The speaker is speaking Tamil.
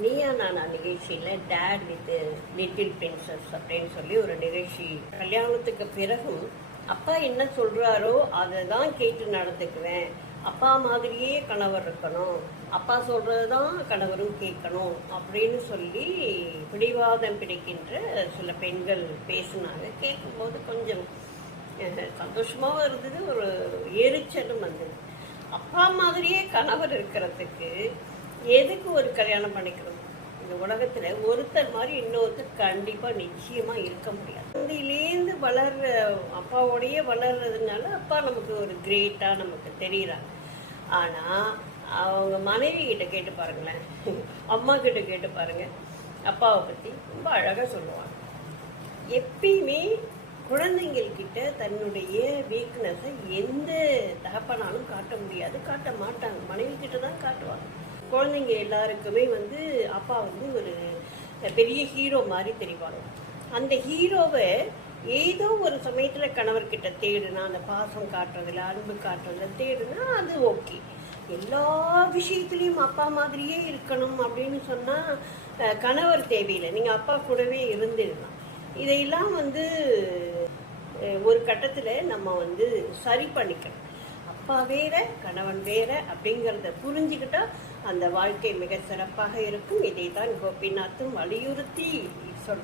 நீயா நானா நிகழ்ச்சியில் டேட் வித் லிட்டில் பிரின்சஸ் அப்படின்னு சொல்லி ஒரு நிகழ்ச்சி. கல்யாணத்துக்கு பிறகும் அப்பா என்ன சொல்கிறாரோ அதை தான் கேட்டு நடந்துக்குவேன். அப்பா மாதிரியே கணவர் இருக்கணும். அப்பா சொல்கிறது தான் கணவரும் கேட்கணும் அப்படின்னு சொல்லி பிடிவாதம் பிடிக்கின்ற சில பெண்கள் பேசினாங்க. கேட்கும்போது கொஞ்சம் சந்தோஷமாகவும் இருந்தது ஒரு எரிச்சலும் வந்தது. அப்பா மாதிரியே கணவர் இருக்கிறதுக்கு எதுக்கு ஒரு கல்யாணம் பண்ணிக்கிறோம்? இந்த உலகத்துல ஒருத்தர் மாதிரி இன்னொருத்தர் கண்டிப்பா நிச்சயமா இருக்க முடியாது. குழந்தையிலேருந்து வளர்ற அப்பாவோடையே வளர்றதுனால அப்பா நமக்கு ஒரு கிரேட்டா நமக்கு தெரியறாங்க. ஆனா அவங்க மனைவி கிட்ட கேட்டு பாருங்களேன். அம்மா கிட்ட கேட்டு பாருங்க. அப்பாவை பத்தி ரொம்ப அழகா சொல்லுவாங்க. எப்பயுமே குழந்தைங்கள்கிட்ட தன்னுடைய வீக்னஸை எந்த தகப்பனாலும் காட்ட முடியாது. காட்ட மாட்டாங்க. மனைவி கிட்ட தான் காட்டுவாங்க. குழந்தைங்க எல்லாருக்குமே வந்து அப்பா வந்து ஒரு பெரிய ஹீரோ மாதிரி தெரிவாங்க. அந்த ஹீரோவை ஏதோ ஒரு சமயத்தில் கணவர்கிட்ட தேடுனா அந்த பாசம் காட்டுறதுல அன்பு காட்டுறதுல தேடுனா அது ஓகே எல்லா விஷயத்துலேயும் அப்பா மாதிரியே இருக்கணும் அப்படின்னு சொன்னால் கணவர் தேவையில்லை. நீங்கள் அப்பா கூடவே இருந்துடலாம் இதையெல்லாம் வந்து ஒரு கட்டத்தில் நம்ம வந்து சரி பண்ணிக்கணும். அப்பா வேற கணவன் வேற அப்படிங்கிறத புரிஞ்சுக்கிட்டா அந்த வாழ்க்கை மிக சிறப்பாக இருக்கும். இதை தான் கோபிநாத்தும் வலியுறுத்தி சொன்னார்.